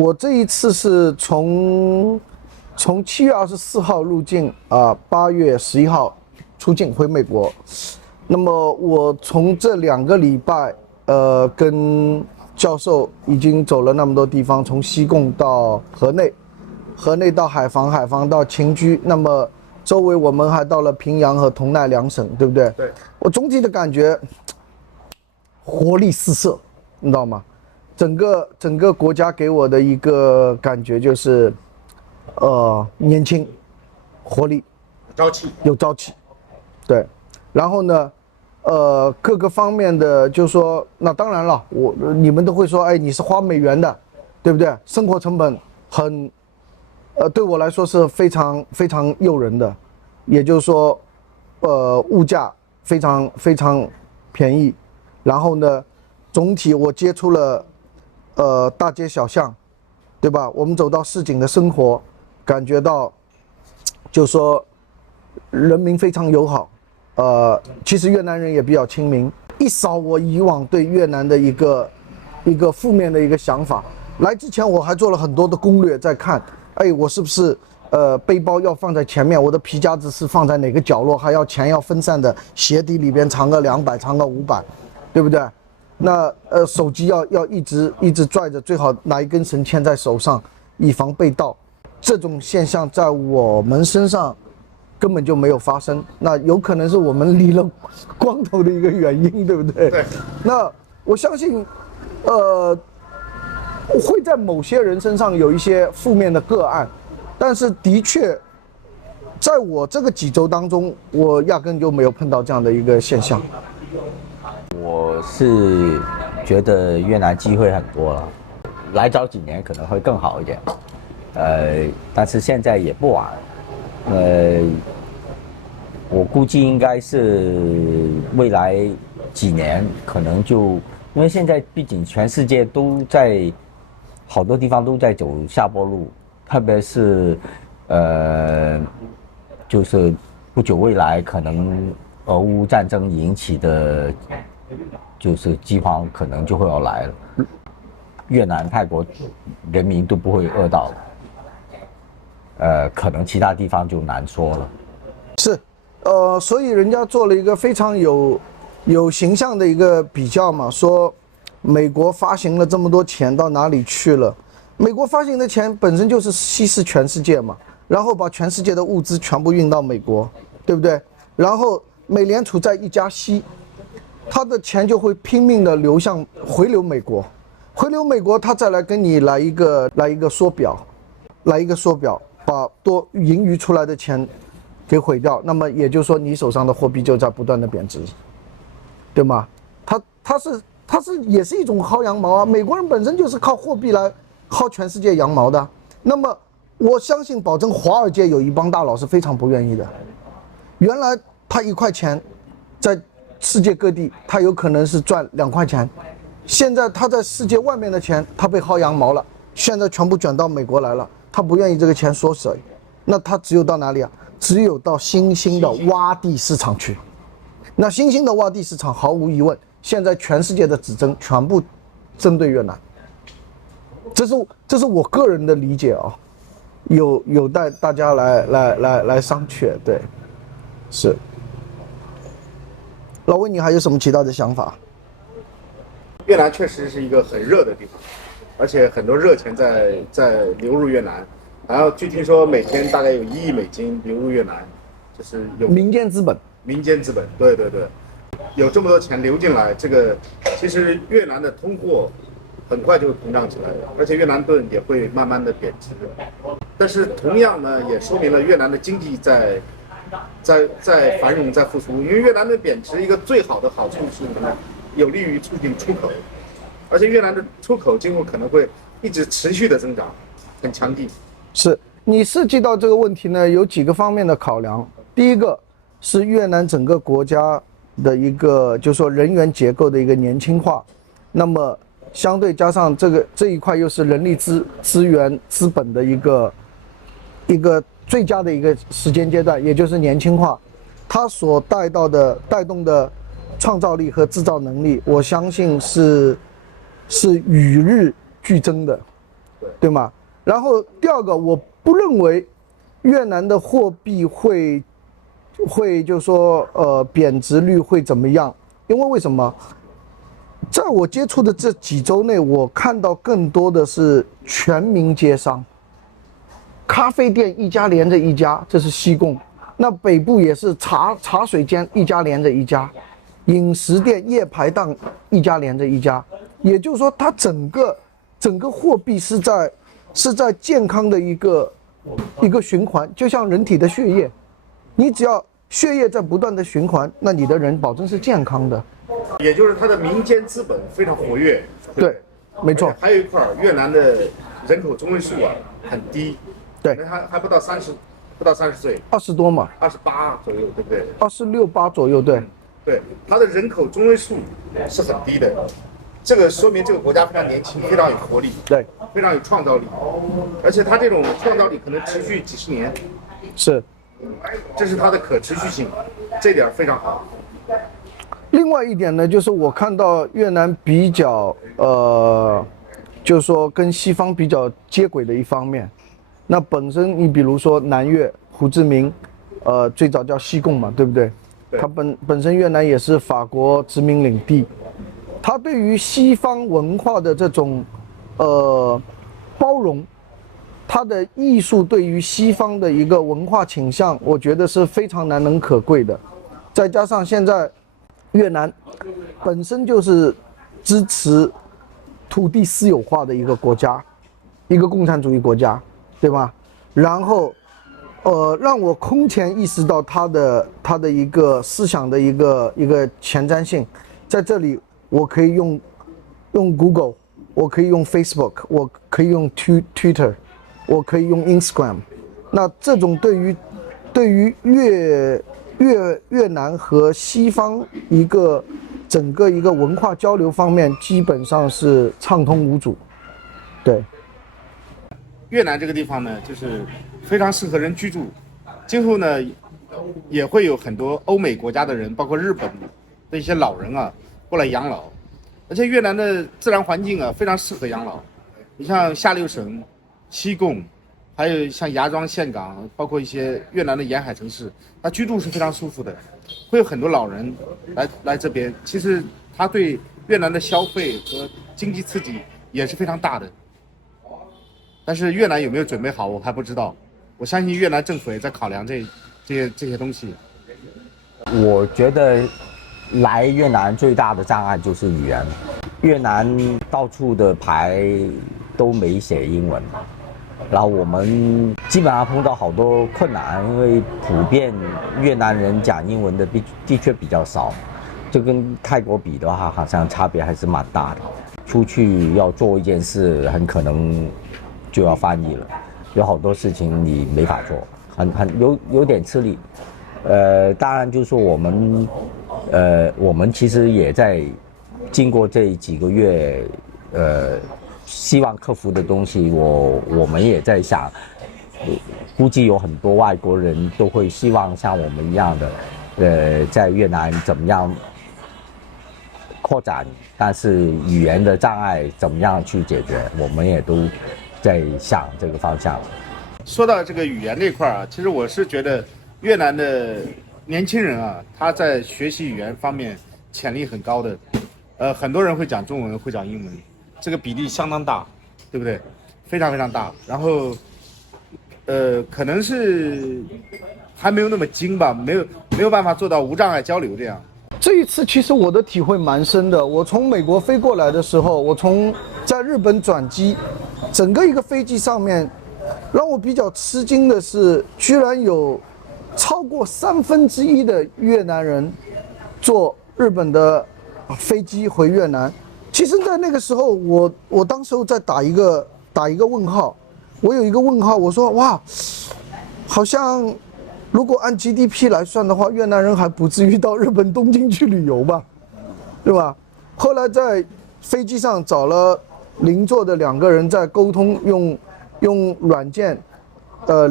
我这一次是从7月24号入境8月11号出境回美国。那么我从这2个礼拜，跟教授已经走了那么多地方，从西贡到河内，河内到海防，海防到秦居，那么周围我们还到了平阳和同奈2省，对不对？对。我总体的感觉活力四射，你知道吗？整个国家给我的一个感觉就是，年轻，活力，有朝气，对。然后呢，各个方面的，就是说，那当然了，你们都会说，哎，你是花美元的，对不对？生活成本很，对我来说是非常非常诱人的，也就是说，物价非常非常便宜。然后呢，总体我接触了。大街小巷，对吧？我们走到市井的生活，感觉到，就说人民非常友好。其实越南人也比较亲民，一扫我以往对越南的一个负面的一个想法。来之前我还做了很多的攻略，在看，哎，我是不是背包要放在前面，我的皮夹子是放在哪个角落，还要钱要分散的，鞋底里边藏个200，藏个500，对不对？那手机要一直拽着，最好拿一根绳牵在手上，以防被盗。这种现象在我们身上根本就没有发生，那有可能是我们理了光头的一个原因，对不对？对。那我相信，会在某些人身上有一些负面的个案，但是的确，在我这个几周当中，我压根就没有碰到这样的一个现象。我是觉得越南机会很多了，来早几年可能会更好一点，但是现在也不晚，我估计应该是未来几年可能就，因为现在毕竟全世界都在好多地方都在走下坡路，特别是就是不久未来可能俄乌战争引起的。就是饥荒可能就会要来了，越南、泰国人民都不会饿到的，可能其他地方就难说了。是，所以人家做了一个非常有形象的一个比较嘛，说美国发行了这么多钱到哪里去了？美国发行的钱本身就是稀释全世界嘛，然后把全世界的物资全部运到美国，对不对？然后美联储再一加息。他的钱就会拼命的回流美国，回流美国，他再来跟你来一个缩表，把多盈余出来的钱给毁掉，那么也就是说你手上的货币就在不断的贬值，对吗？他是也是一种薅羊毛啊，美国人本身就是靠货币来薅全世界羊毛的。那么我相信保证华尔街有一帮大佬是非常不愿意的，原来他1块钱在世界各地，他有可能是赚2块钱，现在他在世界外面的钱，他被薅羊毛了，现在全部卷到美国来了，他不愿意这个钱缩水，那他只有到哪里啊？只有到新兴的洼地市场去。那新兴的洼地市场，毫无疑问，现在全世界的指针全部针对越南，这是我个人的理解啊，有待大家来商榷。对，是。老魏，你还有什么其他的想法？越南确实是一个很热的地方，而且很多热钱在流入越南。然后据听说每天大概有1亿美金流入越南，就是有民间资本。对，有这么多钱流进来，这个其实越南的通货很快就会膨胀起来的，而且越南盾也会慢慢的贬值。但是同样呢，也说明了越南的经济在繁荣，在复苏。因为越南的贬值一个最好的好处是什么呢？有利于促进出口，而且越南的出口今后可能会一直持续的增长，很强劲。是你涉及到这个问题呢，有几个方面的考量。第一个是越南整个国家的一个，就是说人员结构的一个年轻化，那么相对加上这一块又是人力资源资本的一个最佳的一个时间阶段，也就是年轻化，它所带动的创造力和制造能力，我相信是与日俱增的。对吗？然后第二个，我不认为越南的货币会就是说贬值率会怎么样，因为为什么？在我接触的这几周内，我看到更多的是全民皆商，咖啡店一家连着一家，这是西贡。那北部也是茶水间一家连着一家，饮食店夜排档一家连着一家。也就是说，它整个货币是在健康的一个循环，就像人体的血液，你只要血液在不断的循环，那你的人保证是健康的。也就是它的民间资本非常活跃。对，没错。还有一块，越南的人口中位数啊很低，对，还不到30岁，20多嘛，28左右，对不对？26、8左右，对。对，它的人口中位数是很低的，这个说明这个国家非常年轻，非常有活力，对，非常有创造力，而且它这种创造力可能持续几十年，是，这是它的可持续性，这点非常好。另外一点呢，就是我看到越南比较就是说跟西方比较接轨的一方面。那本身你比如说南越胡志明，最早叫西贡嘛，对不对？它本身越南也是法国殖民领地，它对于西方文化的这种包容，它的艺术对于西方的一个文化倾向，我觉得是非常难能可贵的。再加上现在越南本身就是支持土地私有化的一个国家，一个共产主义国家，对吧？然后让我空前意识到它的一个思想的一个前瞻性。在这里我可以用 Google， 我可以用 Facebook， 我可以用 Twitter， 我可以用 Instagram。那这种对于越南和西方整个一个文化交流方面，基本上是畅通无阻。对，越南这个地方呢，就是非常适合人居住，今后呢也会有很多欧美国家的人，包括日本的一些老人啊过来养老，而且越南的自然环境啊非常适合养老。你像下流省、西贡，还有像芽庄、岘港，包括一些越南的沿海城市，它居住是非常舒服的，会有很多老人来这边。其实它对越南的消费和经济刺激也是非常大的。但是越南有没有准备好，我还不知道。我相信越南政府也在考量这些东西。我觉得来越南最大的障碍就是语言，越南到处的牌都没写英文，然后我们基本上碰到好多困难，因为普遍越南人讲英文的的确比较少，就跟泰国比的话，好像差别还是蛮大的。出去要做一件事，很可能就要翻译了，有好多事情你没法做，有点吃力。当然就是说我们其实也在经过这几个月，希望克服的东西，我们也在想，估计有很多外国人都会希望像我们一样的，在越南怎么样扩展，但是语言的障碍怎么样去解决，我们也都在想这个方向。说到这个语言这块啊，其实我是觉得越南的年轻人啊，他在学习语言方面潜力很高的，很多人会讲中文，会讲英文，这个比例相当大，对不对？非常非常大。然后，可能是还没有那么精吧，没有办法做到无障碍交流这样。这一次其实我的体会蛮深的。我从美国飞过来的时候，我在日本转机，整个一个飞机上面，让我比较吃惊的是，居然有超过1/3的越南人坐日本的飞机回越南。其实，在那个时候，我当时在打一个问号，我有一个问号，我说哇，好像如果按 GDP 来算的话，越南人还不至于到日本东京去旅游吧，对吧？后来在飞机上找了邻座的2个人在沟通，用软件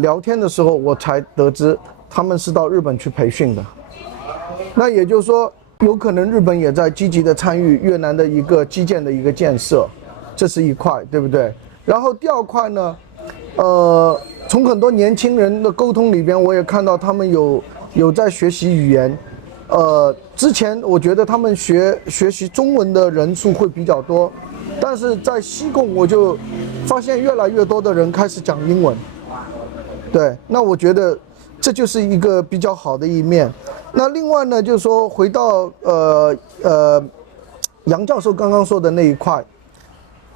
聊天的时候，我才得知他们是到日本去培训的。那也就是说，有可能日本也在积极的参与越南的一个基建的一个建设，这是一块，对不对？然后第二块呢，从很多年轻人的沟通里边，我也看到他们有在学习语言。之前我觉得他们学习中文的人数会比较多，但是在西贡我就发现越来越多的人开始讲英文。对，那我觉得这就是一个比较好的一面。那另外呢，就是说回到杨教授刚刚说的那一块，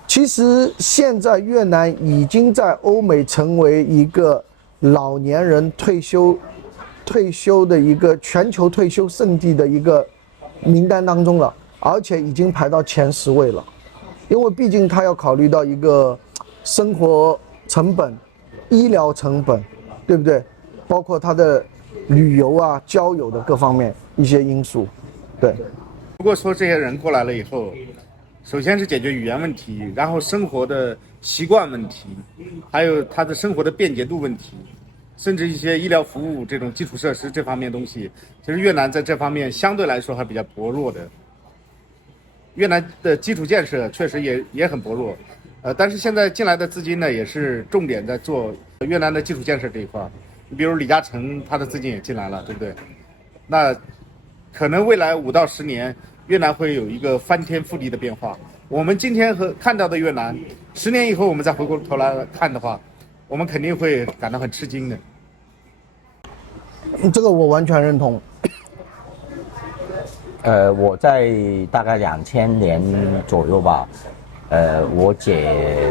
其实现在越南已经在欧美成为一个老年人退休的一个全球退休圣地的一个名单当中了，而且已经排到前10位了。因为毕竟他要考虑到一个生活成本、医疗成本，对不对？包括他的旅游啊、交友的各方面一些因素，对。如果说这些人过来了以后，首先是解决语言问题，然后生活的习惯问题，还有他的生活的便捷度问题，甚至一些医疗服务这种基础设施这方面东西，其实越南在这方面相对来说还比较薄弱的。越南的基础建设确实也很薄弱，但是现在进来的资金呢，也是重点在做越南的基础建设这一块。你比如李嘉诚他的资金也进来了，对不对？那可能未来5到10年，越南会有一个翻天覆地的变化。我们今天看到的越南，10年以后我们再回过头来看的话，我们肯定会感到很吃惊的。这个我完全认同。我在大概2000年左右吧，我姐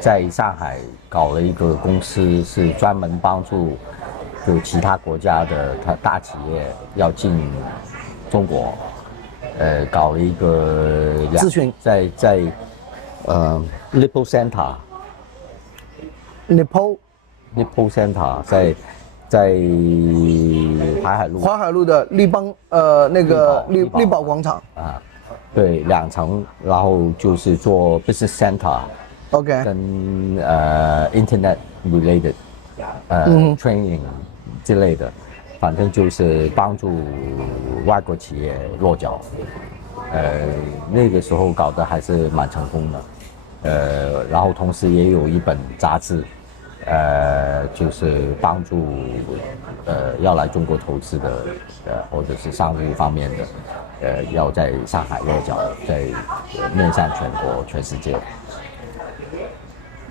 在上海搞了一个公司，是专门帮助就其他国家的大企业要进中国，搞了一个咨询在Lippo Center。Lippo Center 在淮海路的立邦那个力宝广场啊，对，2层，然后就是做 business center， 跟internet related training 之类的，反正就是帮助外国企业落脚。那个时候搞得还是蛮成功的，然后同时也有一本杂志。就是帮助要来中国投资的或者是商务方面的要在上海落脚，在面向全国全世界。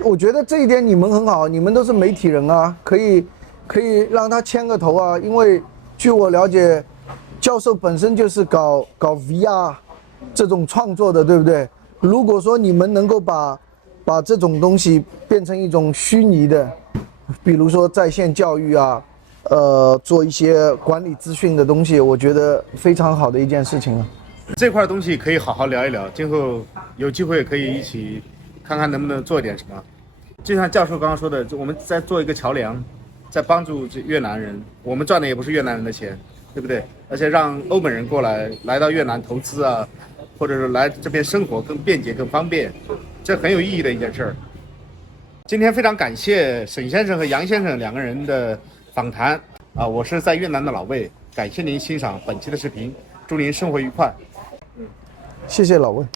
我觉得这一点你们很好，你们都是媒体人啊，可以让他牵个头啊，因为据我了解，教授本身就是搞 VR 这种创作的，对不对？如果说你们能够把这种东西变成一种虚拟的，比如说在线教育啊，做一些管理资讯的东西，我觉得非常好的一件事情啊。这块东西可以好好聊一聊，今后有机会可以一起看看能不能做点什么。就像教授刚刚说的，我们在做一个桥梁，在帮助越南人，我们赚的也不是越南人的钱，对不对？而且让欧美人过来到越南投资啊，或者是来这边生活更便捷更方便，这很有意义的一件事儿。今天非常感谢沈先生和杨先生2个人的访谈啊，我是在越南的老魏，感谢您欣赏本期的视频，祝您生活愉快。谢谢老魏。